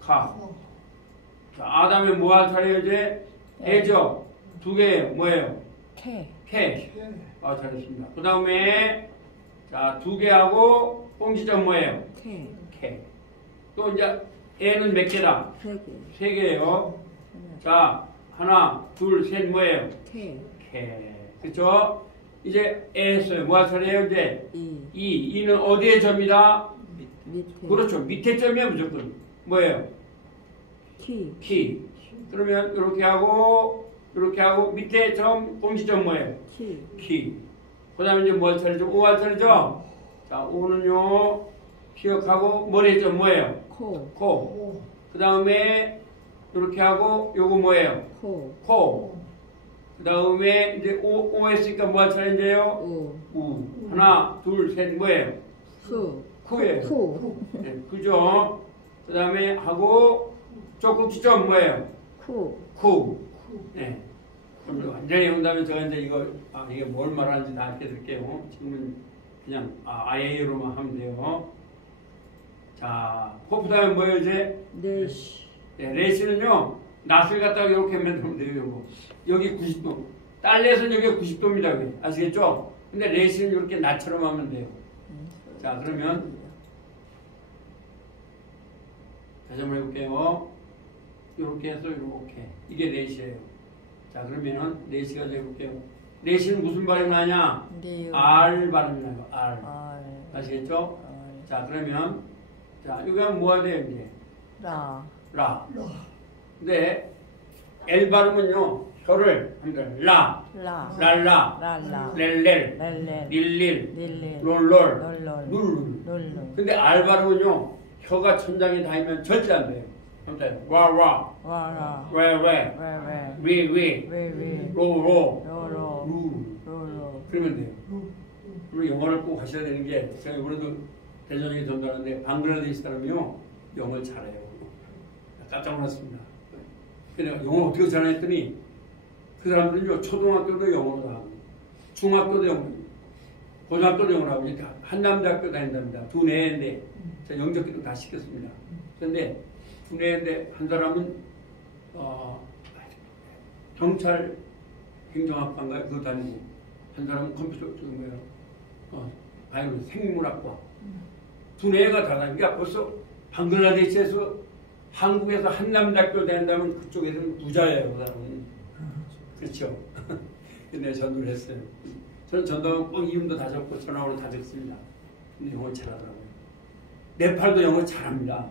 자, 아 다음에 뭐 할 차례요 이제? 애죠? 2개예요. 뭐예요? 캐. 아, 잘했습니다. 그 다음에 자, 2개하고 꽁지점 뭐예요? 캐. 또 이제 애는 몇 개다? 3개예요. 자, 하나, 둘, 셋 뭐예요? 캐. 그쵸? 이제 애 했어요. 뭐 할 차례예요 이제? 2는 어디에 점이다? 그렇죠. 밑에 점이야 무조건. 뭐예요? 키. 그러면 이렇게 하고 밑에 점, 꽁지점 뭐예요? 키. 그 다음에 이제 뭐 할 차례죠? 5 할 차례죠? 자, 5는요, 기억하고, 머리에 점 뭐예요? 코. 그 다음에 이렇게 하고, 요거 뭐예요? 코. 그 다음에 이제 오 했으니까 뭐 할 차례인데요? 우. 하나, 둘, 셋, 뭐예요? 쿠예요. 네, 그죠? 그 다음에 하고, 쪽국지점 뭐예요? 쿠. 네. 그럼 완전히 온다면 제가 이제 이게 뭘 말하는지 다 알게 드릴게요. 지금은 그냥 아예로만 하면 돼요. 자, 코프 다음에 뭐예요, 이제? 레시는요, 낫을 갖다가 이렇게 만들면 돼요, 요거. 여기 90도. 딸레에서는 여기가 90도입니다, 아시겠죠? 근데 레시는 이렇게 낫처럼 하면 돼요. 자, 그러면 다시 한번 해볼게요. 이렇게 해서 이렇게. 이게 레시예요. 자, 그러면은 레시가 해볼게요. 레시는 무슨 발음이 나냐? R 발음이 나요. R. 아시겠죠? 자, 그러면 자, 이거 하면 뭐 해야 돼요, 이제? 라. 근데 L 발음은요. 혀를 합니다. 랄라, 렐렐, 릴릴, 롤롤, 룰룰. 근데 R 발음은요. 혀가 천장에 닿으면 절대 안 돼요. 와, 왜, 로, 그러면 돼요. 그리고 영어를 꼭 하셔야 되는 게, 제가 이번에도 대전에 전달하는데, 방글라데시 사람이요, 영어를 잘해요. 깜짝 놀랐습니다. 근데 영어 어떻게 잘했더니, 그 사람들은요, 초등학교도 영어로 하고, 중학교도 영어로 하고, 고등학교도 영어로 하고, 한남대학교 다닌답니다. 2내인데, 제가 영적기도 다 시켰습니다. 그런데, 2내인데, 한 사람은, 경찰 행정학과인가요? 그거 다니고, 한 사람은 컴퓨터 쪽인 거예요. 바이오 생물학과. 2내가 다 다니니까 벌써 방글라데시에서 한국에서 한남대학교 다닌다면 그쪽에서는 부자예요, 그 사람은. 그렇죠. 근데 전도를 했어요. 저는 전도하면 꼭 이름도 다 적고 전화번호 다 적습니다. 근데 영어 잘하더라고요. 네팔도 영어 잘합니다.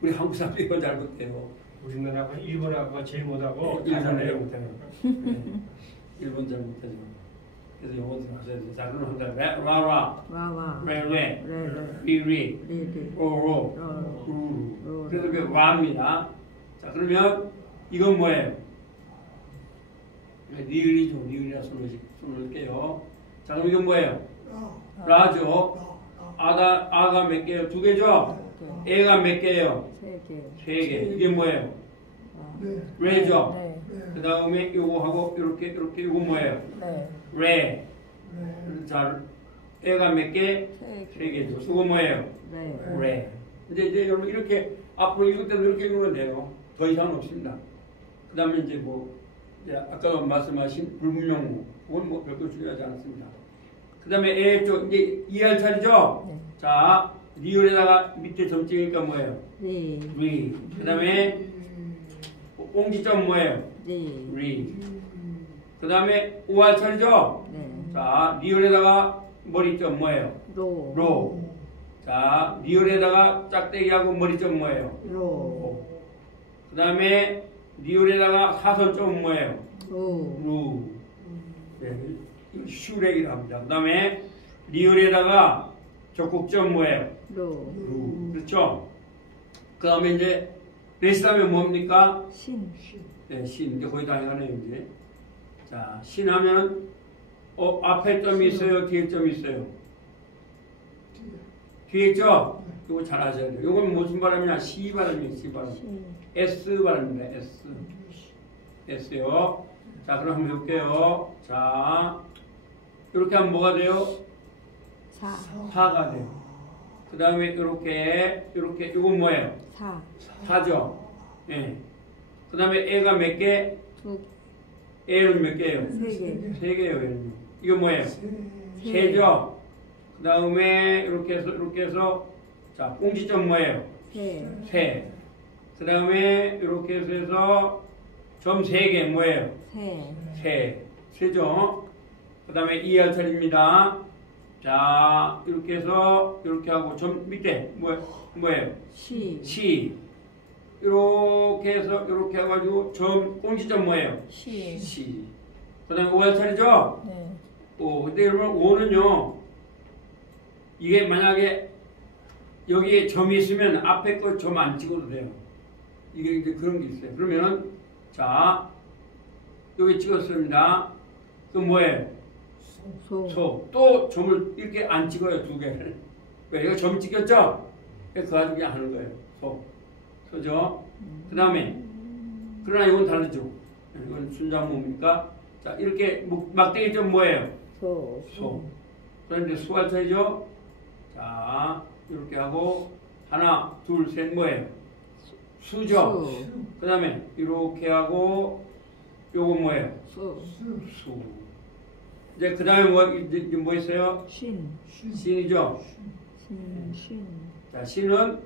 우리 한국 사람들이 이거 잘 못해요. 우리나라하고 일본하고 제일 못하고 일본 잘 못해요. 네. 일본 잘 못하죠. 그래서 영어도 하셔야 돼요. 자, 그럼 한다. 라라, 레레, 리리, 로로, 루. 그래서 그게 와입니다. 자, 그러면 이건 뭐예요? 리을이죠. 리을이라 손을 넣을게요. 자, 그럼 이건 뭐예요? 라죠. 아가 몇 개요? 2개죠? 애가 몇 개예요? 3개. 3개. 이게 뭐예요? 레죠. 네. 그 다음에 요거하고 이렇게 요거 뭐예요? 네. 레. 자, 애가 몇 개? 3개죠. 이거 뭐예요? 네. 레. 이제 여러분 이렇게 앞으로 읽을 때도 이렇게 읽으면 돼요. 더 이상 없습니다. 그 다음에 이제 이제 아까 말씀하신 불분명무. 그건 뭐 별도 중요하지 않습니다. 그 다음에 애 쪽 이제 이해할 차례죠? 네. 자, 리을에다가 밑에 점 찍으니까 뭐예요? 리. 리. 그 다음에 옹지점 뭐예요? 리. 리. 그 다음에 오할 차례죠? 네. 자, 리을에다가 머리점 뭐예요? 로. 로. 자, 리을에다가 짝대기하고 머리점 뭐예요? 로. 그 다음에 리을에다가 사선점 뭐예요? 루. 루. 네, 슈렉이라고 합니다. 그 다음에 리을에다가 적국점 뭐예요? 로. 루. 그렇죠? 그 다음에 이제 레시다면 뭡니까? 신. 네, 신. 이제 거의 다 해가네요, 이제. 자, 신 하면, 앞에 점이 있어요? 뒤에 점이 있어요? 뒤에 있죠? 이거 잘 아셔야 돼요. 이건 무슨 발음이냐? C 발음이에요, C 발음. S 발음입니다, S. S요. 자, 그럼 한번 해볼게요. 자, 이렇게 하면 뭐가 돼요? 4. 4가 돼요. 그 다음에 이렇게, 이건 뭐예요? 4. 4죠? 예. 그 다음에 애가 몇 개? 2. 애는 몇 개예요? 3개. 3개예요, 애는. 이거 뭐예요? 3죠? 그 다음에 이렇게 해서, 자, 꽁지점 뭐예요? 3. 3. 그 다음에 이렇게 해서 점 3개 뭐예요? 3. 3죠? 그 다음에 이할 차례입니다. 자, 이렇게 해서 이렇게 하고 점 밑에 뭐예요? 시. 시. 이렇게 해서 이렇게 해가지고 점 꽁지점 뭐예요? 시. 시. 그 다음에 오할 차례죠? 네. 오. 근데 여러분 오는요. 이게 만약에 여기에 점이 있으면 앞에 거 점 안 찍어도 돼요. 이게 이제 그런 게 있어요. 그러면은 자 여기 찍었습니다. 그 뭐예요? 소. 또 점을 이렇게 안 찍어요, 2개를. 왜? 이거 점 찍혔죠? 그 가지고 그냥 하는 거예요. 소죠? 그 다음에, 그러나 이건 다르죠. 이건 순자모입니까? 자, 이렇게 막대기 점 뭐예요? 소. 그런데 수할 차이죠? 자, 이렇게 하고, 하나, 둘, 셋 뭐예요? 수죠? 그 다음에, 이렇게 하고, 요거 뭐예요? 수. 이제 그 다음에 뭐 있어요? 신. 신이죠? 신. 자, 신은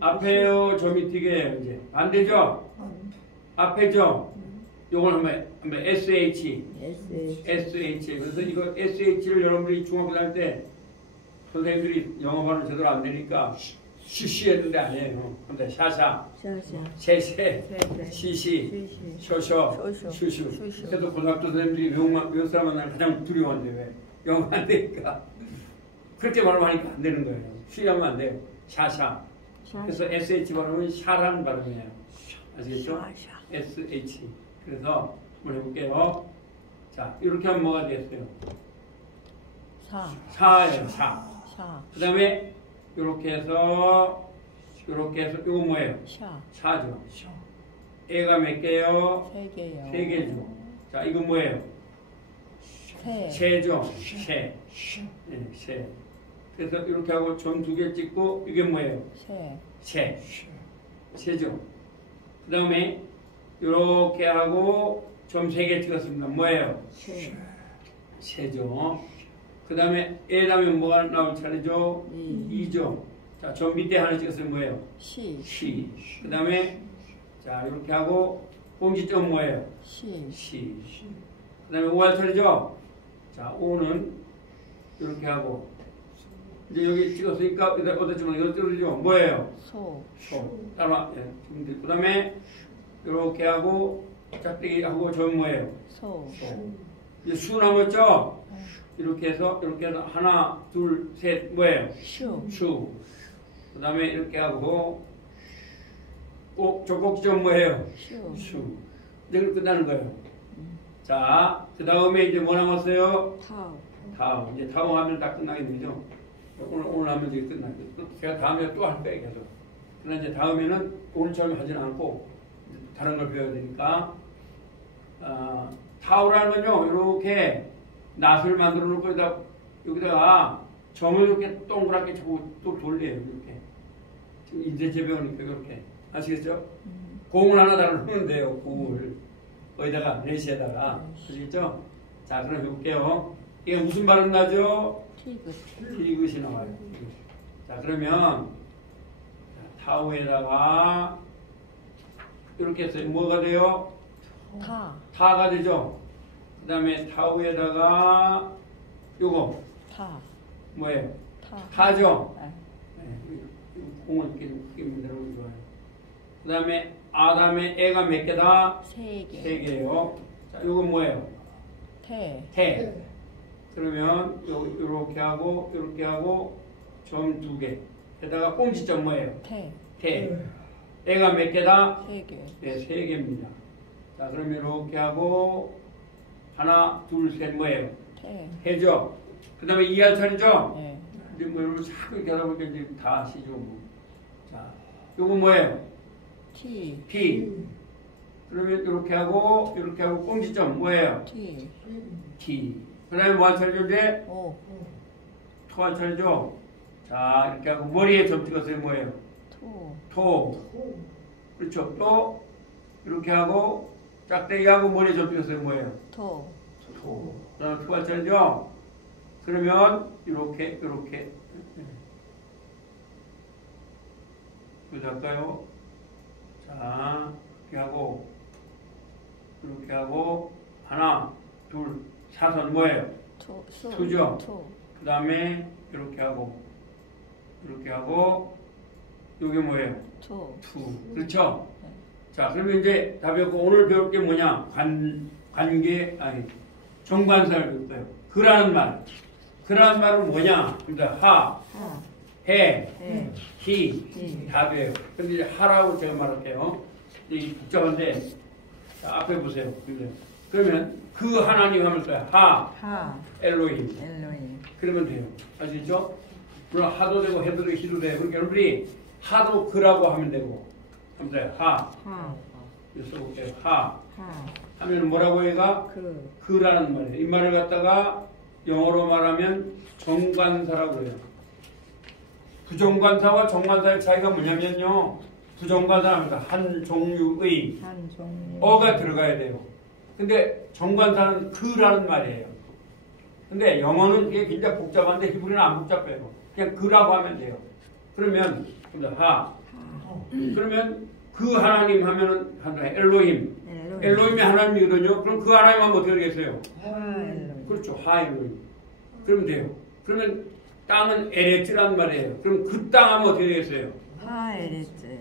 앞에요, 점이 뒤에요, 이제. 반대죠? 앞에죠? 요걸 한번 SH. SH. 그래서 이거 SH를 여러분들이 중학교 다닐 때 선생님들이 영어 발음 제대로 안 되니까 쉬쉬 했는데 아니에요. 근데 샤샤, 셰셰, 시시, 쇼쇼, 슈슈. 그래도 고등학교 선생님들이 외국 사람 만나면 가장 두려워한대. 왜? 영어 안 되니까. 그렇게 발음하니까 안 되는 거예요. 쉬하면 안 돼요. 샤샤. 그래서 SH 발음은 샤라는 발음이에요. 아시겠죠? SH. 그래서 한번 해볼게요. 자, 이렇게 하면 뭐가 되겠어요? 사예요, 사. 그 다음에 이렇게 해서 이거 뭐예요? 샤죠. 애가 몇 개요? 3개요. 3개죠. 자, 이거 뭐예요? 쉐죠. 쉐. 네, 쉐. 그래서 이렇게 하고 점 2개 찍고 이게 뭐예요? 쉐. 쉐죠. 그 다음에 이렇게 하고 점 3개 찍었습니다. 뭐예요? 쉐죠. 그 다음에 애라면 뭐가 나올 차례죠? 2죠. 자, 점 밑에 하나 찍었으면 뭐예요? 시. 그 다음에 자, 이렇게 하고 공지점 뭐예요? 시. 그 다음에 5할 차례죠? 자, 5는 이렇게 하고 이제 여기 찍었으니까 어디쯤 이거 떨어지죠? 뭐예요? 소. 따라. 예. 그 다음에 이렇게 하고 짝대기 하고 점 뭐예요? 소. 이제 수 남았죠? 이렇게 해서 하나, 둘, 셋 뭐예요? 슈. 그 다음에 이렇게 하고 족곡점 뭐예요? 슈. 이제 끝나는 거예요. 자, 그 다음에 이제 뭐 남았어요? 다음. 이제 다음 하면 다 끝나겠네요. 오늘 하면 이제 끝나겠죠. 제가 다음에 또 할 거예요, 계속. 그러나 이제 다음에는 오늘처럼 하진 않고 다른 걸 배워야 되니까. 타오라는 건요, 이렇게 낫을 만들어 놓고 여기다가 점을 이렇게 동그랗게 자꾸 또 돌려요, 이렇게. 지금 인쇄체 배우니까 이렇게. 아시겠죠? 공을 하나 달아놓으면 돼요, 공을. 거기다가, 레시에다가. 아시겠죠? 자, 그럼 해볼게요. 이게 무슨 발음 나죠? 티귿이 나와요. 자, 그러면, 타오에다가, 이렇게 했어요. 뭐가 돼요? 타가 되죠? 그 다음에 타오에다가, 요거. 뭐예요? 타죠? 네. 공을 끼면 되는 거 좋아요. 그 다음에 다음에 애가 몇 개다? 세 개예요. 자, 이건 뭐예요? 태. 그러면 요렇게 하고 요렇게 하고 점 2개. 게다가 꽁지점 뭐예요? 태. 애가 몇 개다? 3개. 네, 3개입니다. 자, 그러면 이렇게 하고 하나, 둘, 셋 뭐예요? 해죠. 그 다음에 이할 차리죠? 네. 이제 뭐 이런 자꾸 이렇게 하다 보니까 이제 다 아시죠? 뭐. 자, 요거 뭐예요? T. 그러면 이렇게 하고 꽁지점 뭐예요? T. 그 다음에 뭐 할 차리죠? 이제? 토 할 차리죠? 자, 이렇게 하고 머리에 점 찍었어요. 뭐예요? 토. 그렇죠. 또 이렇게 하고 짝대기하고 머리에 점 찍었어요. 뭐예요? 토. 그 다음에 토 할 차리죠? 그러면 이렇게 이렇게 할까요? 자, 이렇게 하고 하나, 둘, 사선 뭐예요? 투죠. 그 다음에 이렇게 하고 이게 뭐예요? 투. 그렇죠? 네. 자, 그러면 이제 다 배웠고 오늘 배울 게 뭐냐? 정관사를 배울 거예요. 그라는 말은 뭐냐? 그러니까 해, 히, 답이에요. 근데 이제 하라고 제가 말할게요. 이게 복잡한데, 자, 앞에 보세요. 그러면 그 하나님 하면 거야. 엘로힘. 그러면 돼요. 아시죠? 물론 하도 되고 해도 되고 히도 되고. 그러니까 여러분이 하도 그라고 하면 되고. 하면 돼요. 여기 써볼게요. 하면 뭐라고 해가? 그라는 말이에요. 이 말을 갖다가 영어로 말하면 정관사라고 해요. 부정관사와 정관사의 차이가 뭐냐면요. 부정관사는 한 종류의 어가 들어가야 돼요. 근데 정관사는 그라는 말이에요. 근데 영어는 이게 굉장히 복잡한데 히브리는 안 복잡해요. 그냥 그라고 하면 돼요. 그러면 그러면 그 하나님 하면은 엘로힘. 엘로힘이 하나님이거든요. 그럼 그 하나님 하면 어떻게 되겠어요? 그렇죠. 하엘로힘. 그러면 돼요. 그러면 땅은 에레츠란 말이에요. 그럼 그 땅 하면 어떻게 되겠어요? 에레츠.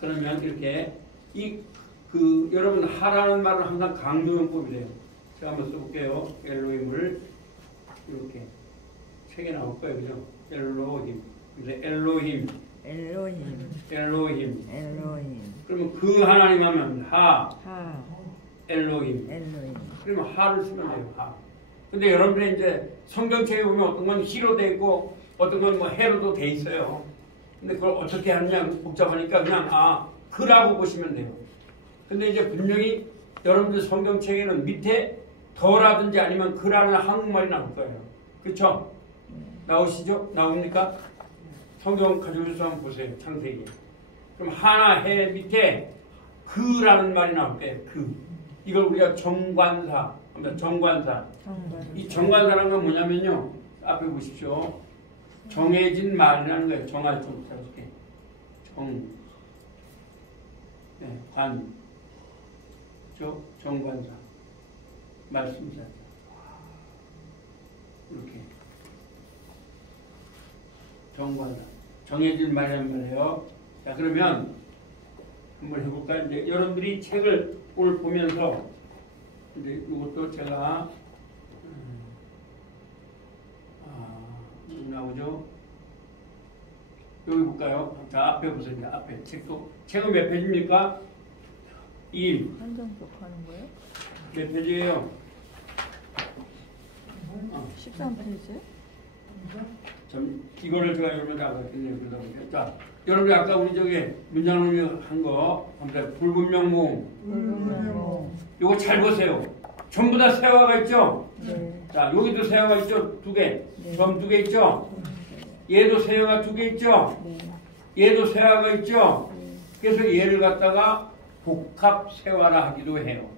그러면 이렇게 여러분 하라는 말은 항상 강조용법이래요. 제가 한번 써볼게요. 엘로힘을 이렇게 3개 나올 거예요, 그죠? 엘로힘. 근데 엘로힘. 그러면 그 하나님 하면 엘로힘. 그러면 하를 쓰면 돼요. 근데 여러분들이 이제 성경책에 보면 어떤 건 히로 돼 있고 어떤 건 뭐 해로도 돼 있어요. 근데 그걸 어떻게 하느냐 복잡하니까 그냥 그라고 보시면 돼요. 근데 이제 분명히 여러분들 성경책에는 밑에 더라든지 아니면 그라는 한국말이 나올 거예요. 그렇죠? 나오시죠? 나옵니까? 성경 가져오셔서 한번 보세요. 창세기. 그럼 하나 해 밑에 그라는 말이 나올 거예요. 이걸 우리가 정관사. 이 정관사라는 건 뭐냐면요. 앞에 보십시오. 정해진 말이라는 거예요. 정할 좀 이렇게. 정관사. 말씀사. 이렇게. 정관사. 정해진 말이란 말이에요. 자, 그러면 한번 해볼까요? 이제 여러분들이 책을 오늘 보면서 이제 이것도 제가 나오죠. 여기 볼까요? 자, 앞에 보세요. 앞에 책은 몇 페이지입니까? 2. 한정독 하는 거예요? 몇 페이지예요? 13페이지? 이거를 제가 여러분한테 안 가르쳤네요. 그러다 보니까. 자, 여러분들 아까 우리 저기 문장론이 한 거, 불분명 모음. 불분명. 이거 잘 보세요. 전부 다 세화가 있죠? 네. 자, 여기도 세화가 있죠? 2개. 네. 점 2개 있죠? 얘도 세화가 2개 있죠? 네. 얘도 세화가 있죠? 네. 그래서 얘를 갖다가 복합 세화라 하기도 해요.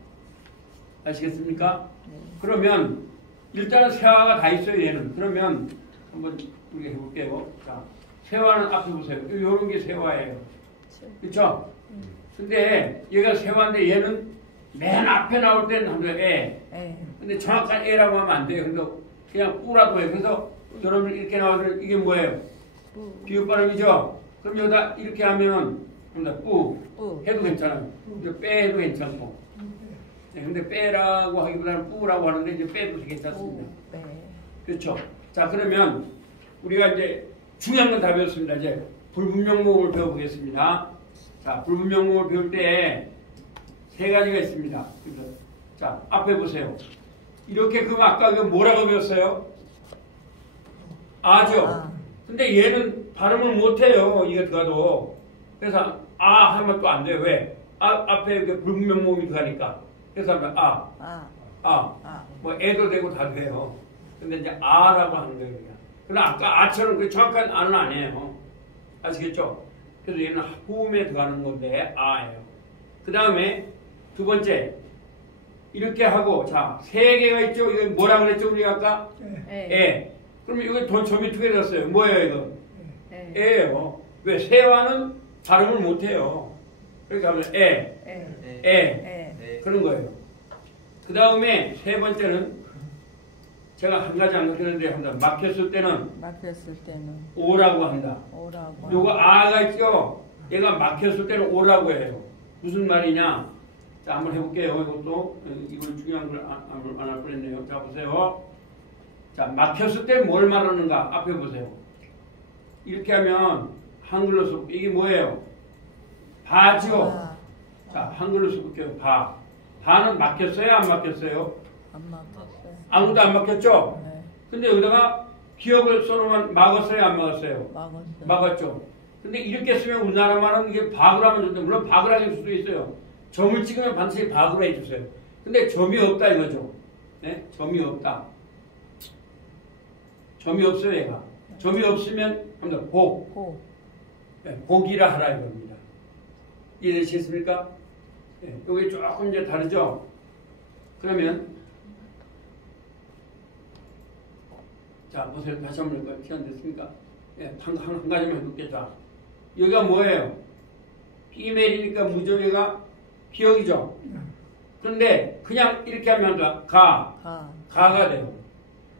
아시겠습니까? 네. 그러면 일단은 세화가 다 있어요. 얘는. 그러면 한번 우리가 해볼게요. 자, 세화는 앞에 보세요. 요런 게 세화예요. 그렇죠? 근데 얘가 세화인데 얘는 맨 앞에 나올 때는 한번 애. 근데 정확한 애라고 하면 안 돼요. 그래서 그냥 뿌라도 해요. 그래서 여러분 이렇게 나오면 이게 뭐예요? 비읍 발음이죠? 그럼 여기다 이렇게 하면 뿌 해도 괜찮아요. 근데 빼 해도 괜찮고. 네, 근데 빼라고 하기보다는 뿌라고 하는데 이제 빼도 괜찮습니다. 그렇죠? 자, 그러면 우리가 이제 중요한 건 다 배웠습니다. 이제 불분명목을 배워보겠습니다. 자, 불분명목을 배울 때 세 가지가 있습니다. 그래서 자, 앞에 보세요. 이렇게 그럼 아까 이거 뭐라고 배웠어요? 아죠. 근데 얘는 발음을 못해요. 이게 들어가도. 그래서 아 하면 또 안 돼요. 왜? 앞에 불분명목이 들어가니까. 그래서 하면 뭐 애도 되고 다 돼요. 근데 이제 아라고 하는 거예요. 그러나 아까 아처럼 그 정확한 아는 아니에요. 아시겠죠? 그래서 얘는 호음에 들어가는 건데 아예요. 그 다음에 두 번째 이렇게 하고 자, 세 개가 있죠. 이거 뭐라 그랬죠? 우리가 아까? 에. 그러면 이거 돈 점이 두 개 됐어요. 뭐예요 이거? 에예요. 왜? 세화는 발음을 못해요. 그러니까 하면 에. 그런 거예요. 그 다음에 세 번째는 제가 한 가지 안 가르쳤는데 한다. 막혔을 때는 오라고 한다. 요거 아가 있죠? 얘가 막혔을 때는 오라고 해요. 무슨 말이냐? 자, 한번 해볼게요. 이것도 이걸 중요한 걸 안 할 뻔했네요. 자, 보세요. 자, 막혔을 때 뭘 말하는가? 앞에 보세요. 이렇게 하면 한글로 써. 이게 뭐예요? 바죠. 자, 한글로 써볼게요. 바. 바는 막혔어요? 안 막혔어요? 안 막혔어요. 아무도 안 막혔죠? 네. 근데 여기다가 기억을 써놓으면 막았어요? 안 막았어요? 막았어요. 막았죠. 근데 이렇게 쓰면 우리나라 말은 이게 박을 하면 좋은데, 물론 박을 하실 수도 있어요. 점을 찍으면 반드시 박으로 해주세요. 근데 점이 없다 이거죠. 네? 점이 없다. 점이 없어요, 얘가. 점이 없으면 합니다. 복. 네, 복이라 하라 이겁니다. 이해되시겠습니까? 네, 여기 조금 이제 다르죠? 그러면 자, 보세요. 다시 한번 시간 됐습니까? 네, 한 가지만 해볼게요. 여기가 뭐예요? 끼메리니까 무조개가 기억이죠? 그런데 그냥 이렇게 하면 가가 돼요.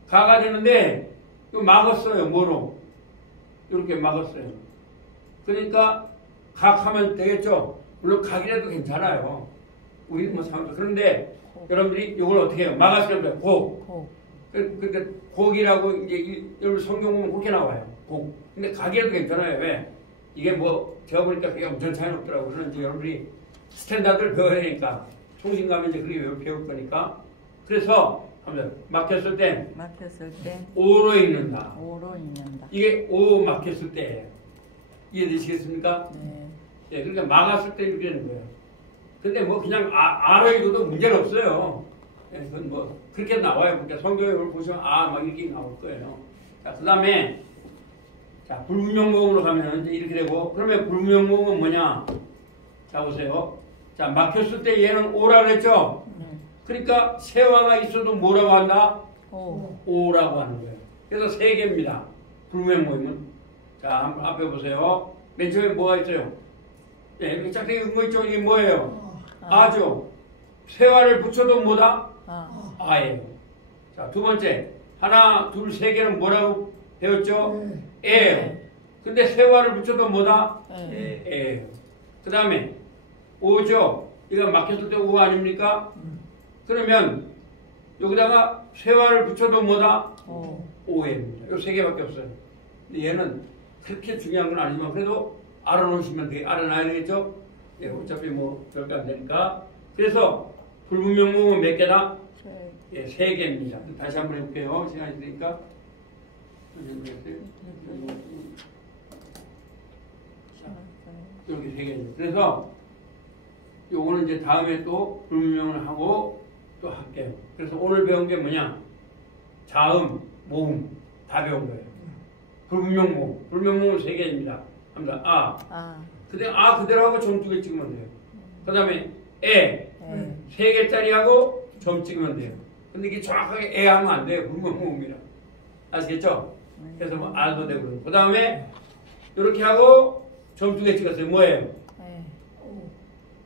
가가 되는데 이거 막았어요. 뭐로? 이렇게 막았어요. 그러니까 각하면 되겠죠? 물론 각이라도 괜찮아요. 우리 뭐 상관없어요. 그런데 여러분들이 이걸 어떻게 해요? 막았으면 곡. 그러니까 곡이라고 이제 여러분 성경 보면 그렇게 나와요. 곡. 근데 각이라도 괜찮아요. 왜? 이게 뭐 제가 보니까 그게 엄청 차이는 없더라고요. 그래서 이제 여러분들이 스탠다드를 배워야 되니까 총신감이 이제 그렇게 배울 거니까. 그래서 막혔을 땐 오로 읽는다. 이게 오 막혔을 때예요. 이해되시겠습니까? 네. 예, 그러니까 막았을 때 이렇게 되는 거예요. 근데 뭐 그냥 아로 읽어도 문제는 없어요. 예, 그건 뭐 그렇게 나와요. 그러니까 성경에 보시면 막 이렇게 나올 거예요. 자, 그 다음에 자, 불분명목으로 가면 이제 이렇게 되고, 그러면 불분명목은 뭐냐? 자, 보세요. 자, 막혔을 때 얘는 오라 그랬죠? 그러니까 세화가 있어도 뭐라고 한다? 오라고 하는 거예요. 그래서 세 개입니다. 불분명목은. 자, 한번 앞에 보세요. 맨 처음에 뭐가 있어요? 예, 이렇게 짝대기 은 거 있죠? 이게 뭐예요? 아죠? 세화를 붙여도 뭐다? 아예요. 자, 두 번째. 하나, 둘, 세 개는 뭐라고 배웠죠? 에예요. 근데 세화를 붙여도 뭐다? 에예요. 그 다음에 오죠? 이거 막혔을 때 오 아닙니까? 그러면 여기다가 세화를 붙여도 뭐다? 오예입니다. 이 세 개밖에 없어요. 근데 얘는 그렇게 중요한 건 아니지만 그래도 알아놓으시면 알아놔야 되겠죠? 예, 어차피 뭐 별거 안 되니까. 그래서 불분명목은 몇 개다? 예, 3개입니다. 다시 한번 해볼게요. 시간이 있으니까. 이렇게 3개죠. 그래서 요거는 이제 다음에 또 불문명을 하고 또 할게요. 그래서 오늘 배운 게 뭐냐? 자음, 모음 다 배운 거예요. 불문명 모음. 불문명 모음 3개입니다. 합니다. 아. 그대로 하고 점 2개 찍으면 돼요. 그 다음에 에. 3개짜리 하고 점 찍으면 돼요. 근데 이게 정확하게 에 하면 안 돼요. 불문명 모음이라. 아시겠죠? 그래서 뭐 알도 되고. 그 다음에 이렇게 하고 점 2개 찍었어요. 뭐예요?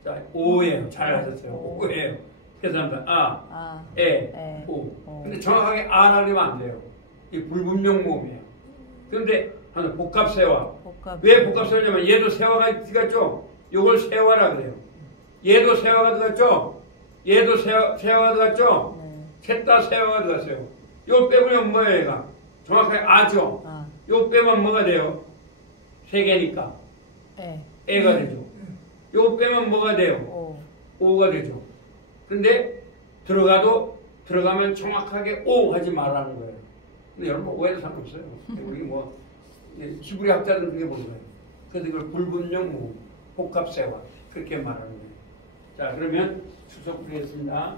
자, 오예요. 잘 하셨어요. 오예요. 그래서 합니다. 에, 오. 근데 정확하게 아라 그러면 안 돼요. 이 불분명 모음이에요. 그런데 하나 복합세화. 왜 복합세화냐면 얘도 세화가 들어갔죠? 요걸 세화라 그래요. 얘도 세화가 들어갔죠? 얘도 세화가 들어갔죠? 셋 다 세화가 들어갔어요. 요 빼면 뭐예요, 얘가? 정확하게 아죠? 요 빼면 뭐가 돼요? 3개니까. 에가 되죠. 요 빼면 뭐가 돼요? 오가 되죠. 근데 들어가면 정확하게 오 하지 말라는 거예요. 근데 여러분 오해도 상관없어요. 우리 뭐 히브리 학자들 그게 보는 거예요. 그래서 이걸 불분명 모음, 복합세화 그렇게 말하는 거예요. 자, 그러면 수석 드리겠습니다.